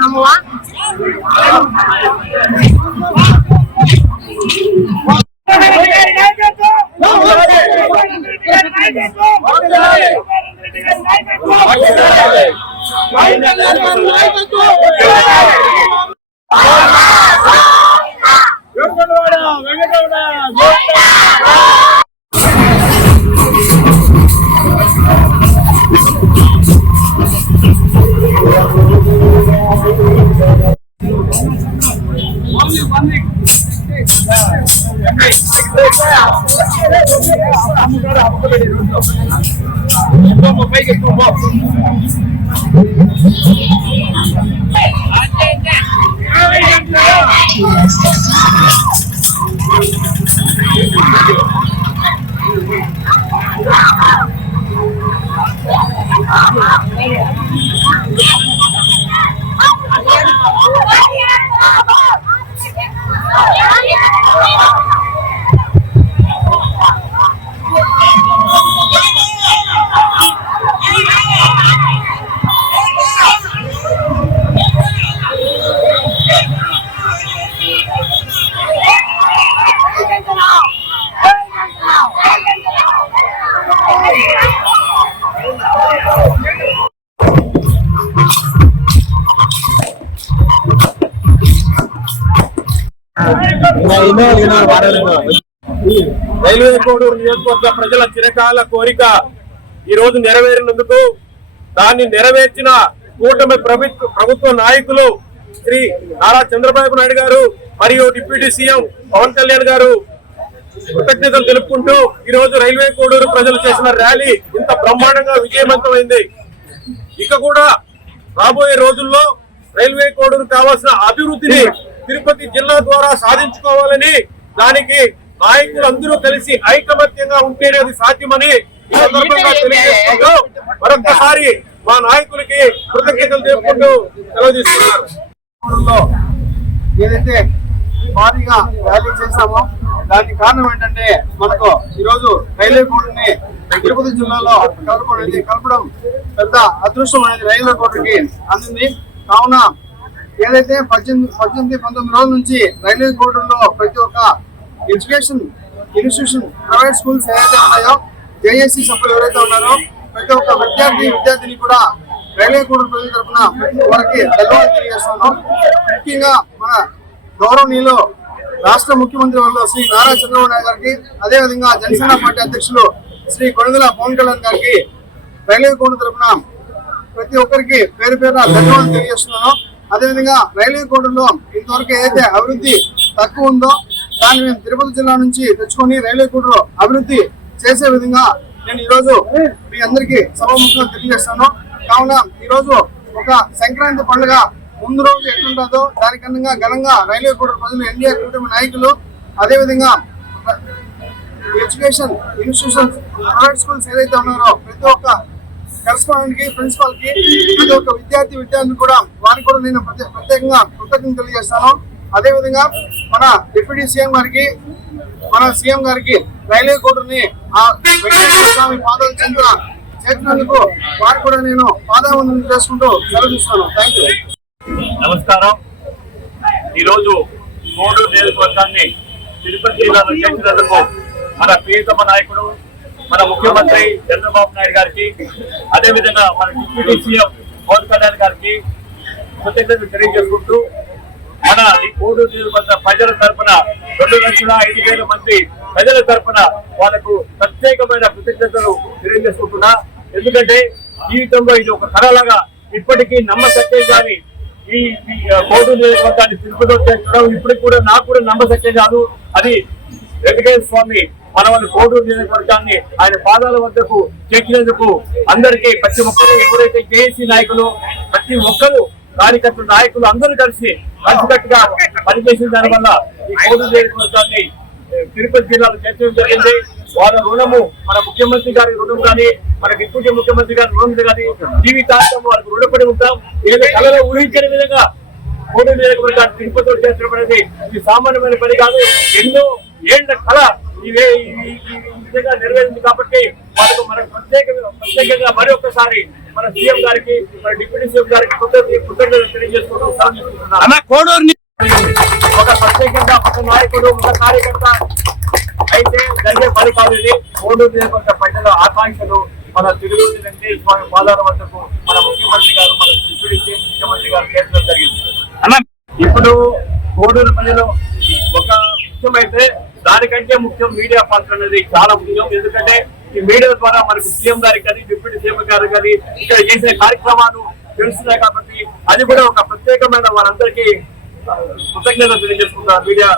నమ్మవా railway Koduru నియోజకవర్గ ప్రజల చిరకాల కోరిక ఈ రోజు నెరవేరినందుకు దాన్ని నెరవేర్చిన కూటమి ప్రభుత్వ నాయకులు శ్రీ నారా చంద్రబాబు నాయుడు గారు మరియు డిప్యూటీ సీఎం పవన్ కళ్యాణ్ గారు కృతజ్ఞతలు తెలుపుకుంటూ ఈ రోజు రైల్వే కోడూరు ప్రజలు చేసిన ర్యాలీ ఇంత బ్రహ్మాండంగా విజయవంతమైంది. ఇక కూడా రాబోయే రోజుల్లో రైల్వే కోడూరు కావాల్సిన అభివృద్ధిని తిరుపతి జిల్లా ద్వారా సాధించుకోవాలని, దానికి నాయకులందరూ కలిసి ఐకమత్యంగా ఉంటేనే అది సాధ్యమని ఈ సందర్భంగా తెలియజేసుకుంటూ మరొకసారి మా నాయకులకి కృతజ్ఞతలు తెలుపుకుంటూ సెలవు తీసుకున్నారు. ఏదైతే భారీగా ర్యాలీ చేశామో దానికి కారణం ఏంటంటే మనకు ఈరోజు రైల్వే కోడూరుని తిరుపతి జిల్లాలో కలపడం పెద్ద అదృష్టం అనేది రైల్వే కోడూరుకి అందింది. కావున ఏదైతే 18-19 రోజుల నుంచి రైల్వే కోడూరులో ప్రతి ఒక్క ఎడ్యుకేషన్ ఇన్స్టిట్యూషన్ ప్రైవేట్ స్కూల్స్ ఏదైతే ఉన్నాయో జేఏసీ సభ్యులు ఎవరైతే ఉన్నారో ప్రతి ఒక్క విద్యార్థిని కూడా రైల్వే కోడూరు ప్రజల తరఫున వారికి ధన్యవాదాలు తెలియజేస్తున్నాం. ముఖ్యంగా మన గౌరవనీయులు రాష్ట్ర ముఖ్యమంత్రి వాళ్ళు శ్రీ నారా చంద్రబాబు నాయుడు గారికి, అదేవిధంగా జనసేన పార్టీ అధ్యక్షులు శ్రీ కొణిదెల పవన్ కళ్యాణ్ గారికి రైల్వే కోడూరు తరఫున ప్రతి ఒక్కరికి పేరు పేరున ధన్యవాదాలు తెలియజేస్తున్నాను. అదేవిధంగా రైల్వే కోడూరులో ఇంతవరకు ఏదైతే అభివృద్ధి తక్కువ ఉందో దాన్ని మేము తిరుపతి జిల్లా నుంచి తెచ్చుకొని రైల్వే కోడూరు అభివృద్ధి చేసే విధంగా నేను ఈరోజు మీ అందరికీ సభాముఖంగా తెలియజేస్తాను. కావున ఈరోజు ఒక సంక్రాంతి పండుగ ముందు రోజు ఎట్లుంటుందో దానికన్నా ఘనంగా రైల్వే కోడూరు ప్రజలు ఎన్డీఏ కూటమి నాయకులు, అదేవిధంగా ఎడ్యుకేషన్ ఇన్స్టిట్యూషన్స్ ప్రైవేట్ స్కూల్స్ ఏదైతే ఉన్నారో ప్రతి ఒక్క కరెస్పాండెంట్ కి, ప్రిన్సిపల్ కి, ప్రతి ఒక్క విద్యార్థి కూడా వారికి కూడా నేను ప్రత్యేకంగా కృతజ్ఞతలు తెలియజేస్తాను. అదేవిధంగా మన డిప్యూటీ సీఎం గారికి, మన సీఎం గారికి రైల్వే కోడూరుని ఆ వెంకటేశ్వర స్వామి పాదాల చెంత చేసినందుకు వారికి కూడా నేను పాదావందనం చేసుకుంటూ సెలవుస్తున్నాను. Thank you. నమస్కారం. ఈరోజు కోడూరు నియోజకవర్గాన్ని తిరుపతి జిల్లాలో చేసినందుకు మన ప్రియతమ నాయకుడు మన ముఖ్యమంత్రి చంద్రబాబు నాయుడు గారికి, అదేవిధంగా మన డిప్యూటీ సీఎం పవన్ కళ్యాణ్ గారికి కృతజ్ఞతలు తెలియజేసుకుంటూ మన ఈ కోడూరు నియోజకవర్గ ప్రజల తరఫున 2,05,000 మంది ప్రజల తరఫున వాళ్ళకు ప్రత్యేకమైన కృతజ్ఞతలు తెలియజేసుకుంటున్నా. ఎందుకంటే జీవితంలో ఇది ఒక కళలాగా ఇప్పటికీ నమ్మశక్యం కానీ ఈ కోడూరు నియోజకవర్గాన్ని తిరుపతిలో చేర్చడం ఇప్పటికి కూడా నాకు కూడా నమ్మశక్యం కాదు. అది వెంకటేశ్వర స్వామి మన కోడూరు నియోజకవర్గాన్ని ఆయన పాదాల వద్దకు చేర్చినందుకు అందరికీ ప్రతి ఒక్కరు ఎవరైతే జేఏసీ నాయకులు ప్రతి ఒక్కరు కార్యకర్తలు నాయకులు అందరూ కలిసికట్టుగా పనిచేసిన దానివల్ల ఈ కోడూరు నియోజకవర్గాన్ని తిరుపతి జిల్లాలో చేర్చడం జరిగింది. వాళ్ళ రుణము మన ముఖ్యమంత్రి గారి రుణం కానీ, మన డిప్యూటీ ముఖ్యమంత్రి గారి రుణం కానీ జీవితాంతం వాళ్ళకి రుణపడి ఉంటాం. ఏదో కళలో ఊహించని విధంగా కోడూరు నియోజకవర్గాన్ని తిరుపతిలో చేర్చడం అనేది ఇది సామాన్యమైన పని కాదు. ఎన్నో ఏళ్ల కళ ఈ విధంగా నెరవేరింది కాబట్టి వాళ్ళకు మనకు ప్రత్యేకంగా మరి ఒక్కసారి మన సీఎం గారికి, మన డిప్యూటీ సీఎం గారికి కృతజ్ఞతలు తెలియజేసుకుంటూ ఒక ప్రత్యేకంగా ఒక నాయకుడు, ఒక కార్యకర్త అయితే జరిగే పని కాదు. ఇది కోడూరు నియోజకవర్గ ప్రజల ఆకాంక్షలు మన తిరుపతి వెంకటేశ్వర స్వామి పాదాల వద్దకు మన ముఖ్యమంత్రి గారు, మన డిప్యూటీ సీఎం ముఖ్యమంత్రి గారు చేర్చడం జరిగింది. ఇప్పుడు కోడూరు పనిలో ఒక ముఖ్యమైతే దానికంటే ముఖ్యం మీడియా పాత్ర అనేది చాలా ముఖ్యం. ఎందుకంటే ఈ మీడియా ద్వారా మనకు సీఎం గారికి కానీ, డిప్యూటీ సీఎం గారు కానీ ఇక్కడ చేసే కార్యక్రమాలు తెలుస్తున్నాయి కాబట్టి అది కూడా ఒక ప్రత్యేకమైన వారందరికీ కృతజ్ఞత తెలియజేసుకుంటారు మీడియా